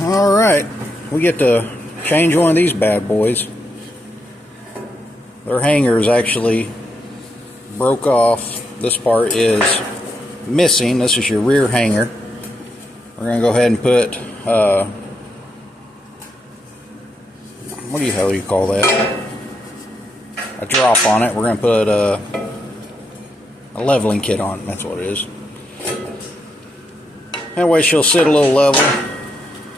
Alright, we get to change one of these bad boys. Their hanger is actually broke off. This part is missing. This is your rear hanger. We're going to go ahead and put, what the hell do you call that? A drop on it. We're going to put a leveling kit on it. That's what it is. That way she'll sit a little level.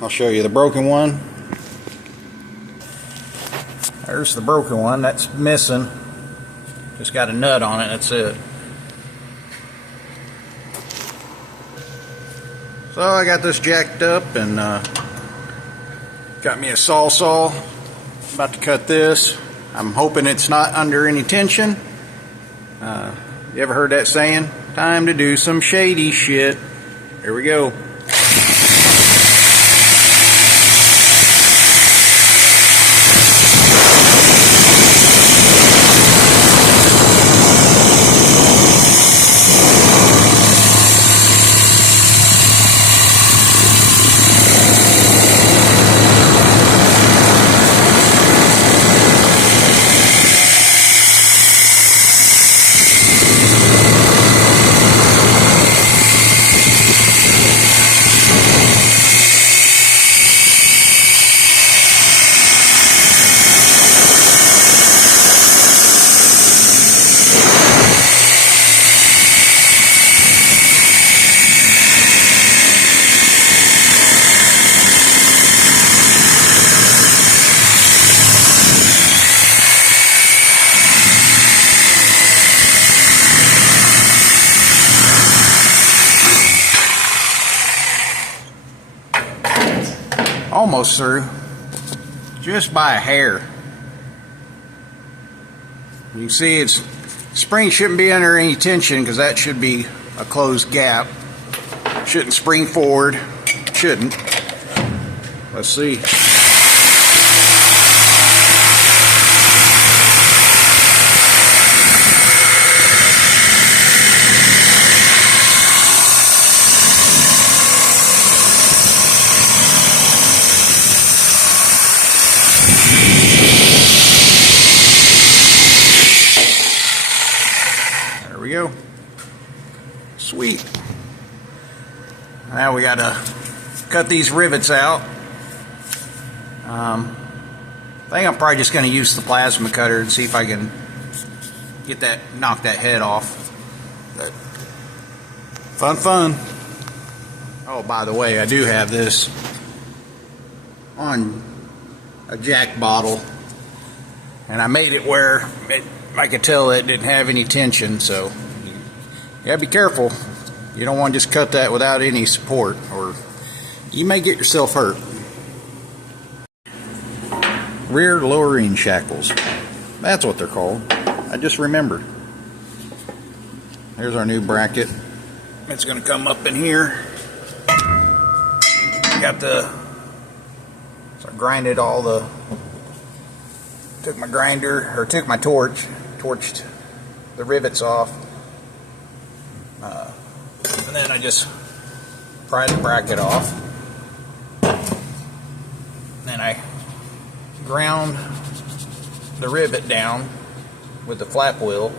I'll show you the broken one. There's the broken one. That's missing. Just got a nut on it. That's it. So I got this jacked up and got me a saw. About to cut this. I'm hoping it's not under any tension. You ever heard that saying? Time to do some shady shit. Here we go. Almost through, just by a hair. You can see it's spring shouldn't be under any tension because that should be a closed gap. Shouldn't spring forward. Shouldn't. Let's see. There we go. Sweet. Now we gotta cut these rivets out. I think I'm probably just gonna use the plasma cutter and see if I can get that, knock that head off. But fun. Oh, by the way, I do have this on a jack bottle, and I made it where I could tell it didn't have any tension, so you gotta be careful. You don't want to just cut that without any support, or you may get yourself hurt. Rear lowering shackles. That's what they're called. I just remembered. Here's our new bracket. It's going to come up in here. Got the... So I grinded all the... Took my grinder, or took my torched the rivets off. And then I just pry the bracket off. Then I ground the rivet down with the flap wheel,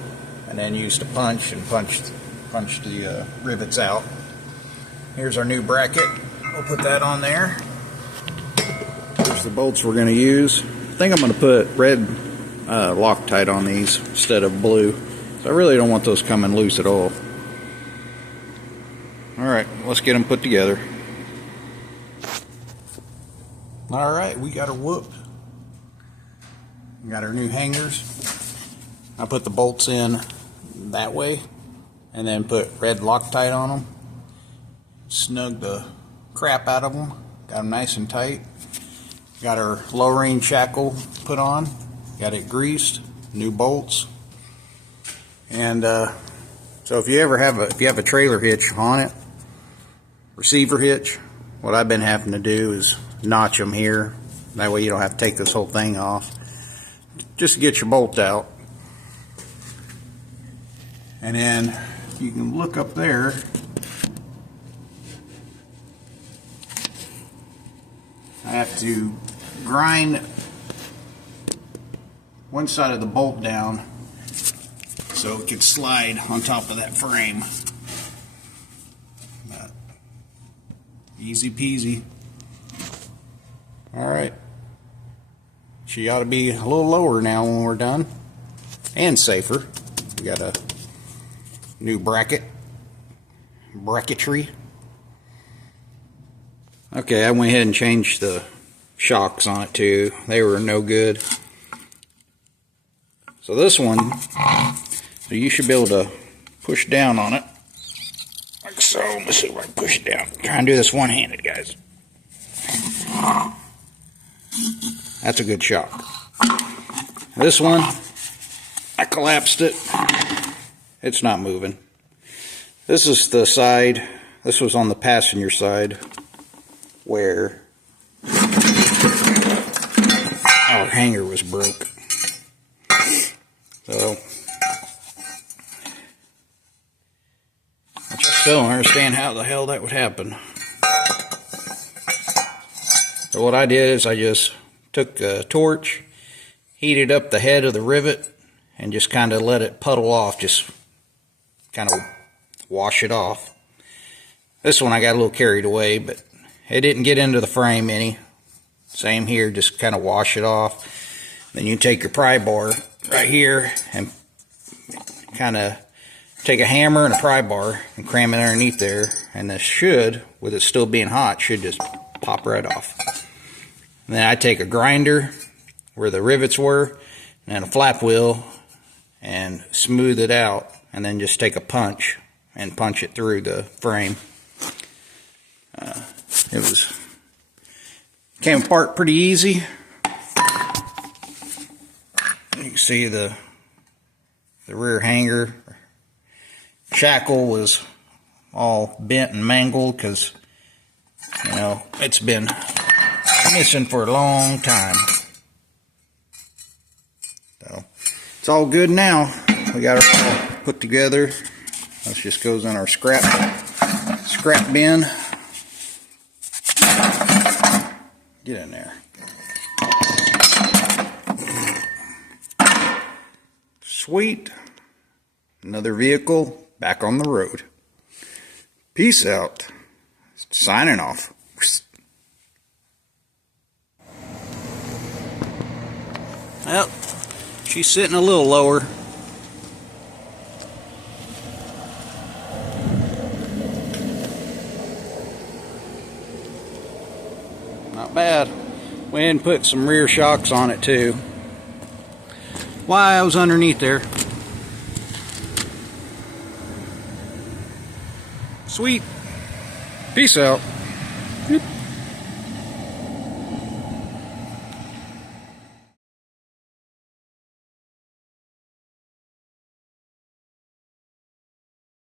and then used a punch and punched the rivets out. Here's our new bracket. We'll put that on there. Here's the bolts we're going to use. I think I'm going to put red Loctite on these instead of blue. So I really don't want those coming loose at all. Alright, let's get them put together. Alright, we got her whooped. We got our new hangers. I put the bolts in that way and then put red Loctite on them. Snug the crap out of them. Got them nice and tight. Got our lowering shackle put on. Got it greased. New bolts. And so if you have a trailer hitch on it, receiver hitch, what I've been having to do is notch them here. That way you don't have to take this whole thing off. Just to get your bolt out. And then you can look up there. I have to grind one side of the bolt down so it can slide on top of that frame. But easy peasy. Alright. She ought to be a little lower now when we're done. And safer. We got a new bracketry. Okay, I went ahead and changed the shocks on it too. They were no good. So this one, so you should be able to push down on it. Like so. Let's see if I can push it down. Try and do this one-handed, guys. That's a good shock. This one, I collapsed it. It's not moving. This is the side, this was on the passenger side where our hanger was broke. So, I just still don't understand how the hell that would happen. So what I did is I just took a torch, heated up the head of the rivet, and just kind of let it puddle off, just kind of wash it off. This one I got a little carried away, but it didn't get into the frame any. Same here, just kind of wash it off. Then you take your pry bar right here and kind of take a hammer and a pry bar and cram it underneath there, and this should, with it still being hot, should just pop right off. And then I take a grinder where the rivets were and then a flap wheel and smooth it out, and then just take a punch and punch it through the frame. It came apart pretty easy. You can see the rear hanger shackle was all bent and mangled because, you know, it's been missing for a long time. So it's all good now. We got it all put together. This just goes in our scrap bin. Get in there. Sweet. Another vehicle back on the road. Peace out. Signing off. Well, she's sitting a little lower. Not bad. Went ahead and put some rear shocks on it too. Why, I was underneath there. Sweet. Peace out.